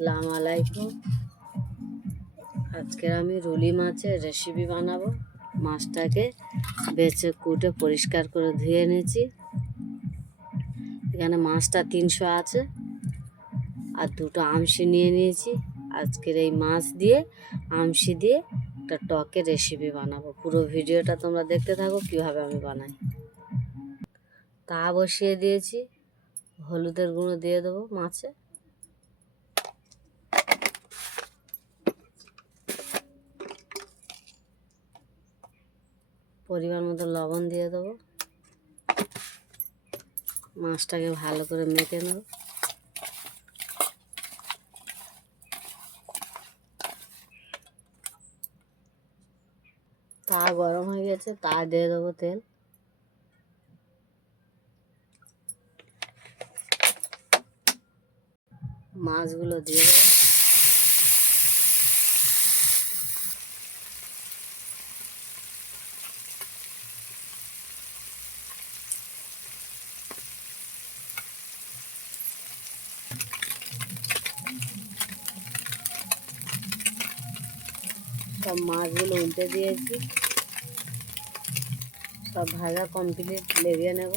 আসসালামু আলাইকুম। আজকে আমি রুলি মাছের রেসিপি বানাবো। মাছটাকে বেছে কুটে পরিষ্কার করে ধুয়ে নিয়েছি। এখানে মাছটা 300 আছে আর দুটো আমশি নিয়ে নিয়েছি। আজকের এই মাছ দিয়ে আমশি দিয়ে একটা টকের রেসিপি বানাবো। পুরো ভিডিওটা তোমরা দেখতে থাকো কীভাবে আমি বানাই। তা বসিয়ে দিয়েছি, হলুদের গুঁড়ো দিয়ে দেবো মাছে, পরিমাণ মতো লবণ দিয়ে দেবো। মাছটাকে ভালো করে মেখে নেব। তা গরম হয়ে গেছে, তা দিয়ে দেবো তেল। মাছগুলো দিয়ে দেবো। সব মাছগুলো উল্টে দিয়েছি, সব ভাজা কমপ্লিট লেগে নেব।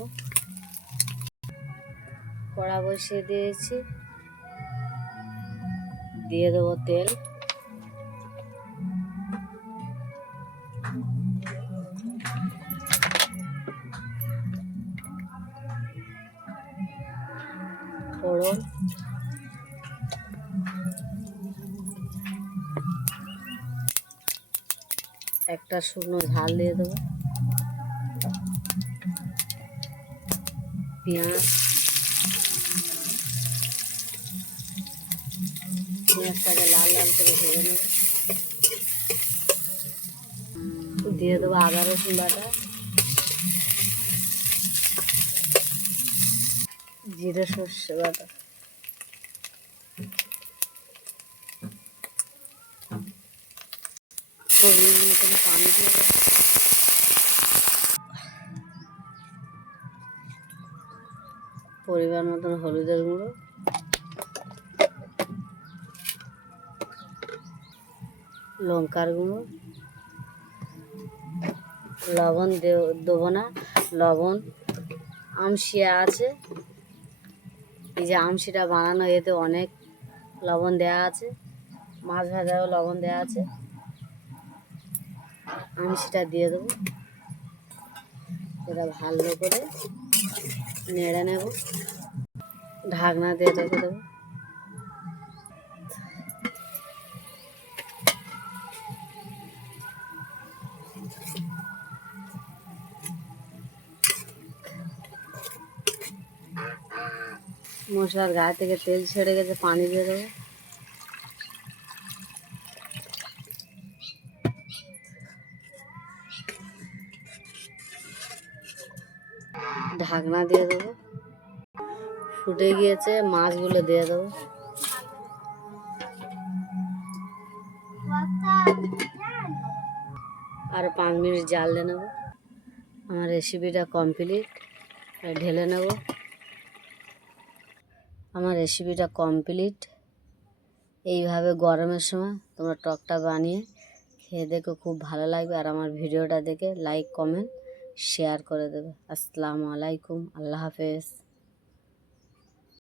কড়া বসিয়ে দিয়েছি, দিয়ে দেবো তেল। ফোড়ন, একটা শুকনো ঝাল দিয়ে দেবো। পেঁয়াজ, পেঁয়াজটাকে লাল লাল করে ভেজে নেব। দিয়ে দেবো আদা রসুন বাটা, জিরে সর্ষে বাটা, পরিমাণ মতন পানি দিয়ে দেবো। পরিমাণ মতন হলুদের গুঁড়ো, লঙ্কার গুঁড়ো, লবণ দেবো না। লবণ আমশিয়া আছে, এই যে আমশিটা বানানো, এতে অনেক লবণ দেওয়া আছে। মাছ ভাজাও লবণ দেওয়া আছে। আমশিটা দিয়ে দেবো। এটা ভালো করে নেড়ে নেব, ঢাকনা দিয়ে রেখে দেবো। মশলার গায়ে থেকে তেল ছেড়ে গেছে, পানি দিয়ে দেবো। ঢাকনা দিয়ে দেবো। ফুটে গিয়েছে, মাছগুলো দিয়ে দেবো। আর 5 মিনিট জাল দিয়ে নেবো। আমার রেসিপিটা কমপ্লিট, ঢেলে নেব। আমার রেসিপিটা কমপ্লিট। এইভাবে গরমের সময় তোমরা টকটা বানিয়ে খেয়ে দেখো, খুব ভালো লাগবে। আর আমার ভিডিওটা দেখে লাইক কমেন্ট শেয়ার করে দেবে। আসসালামু আলাইকুম, আল্লাহ হাফেজ।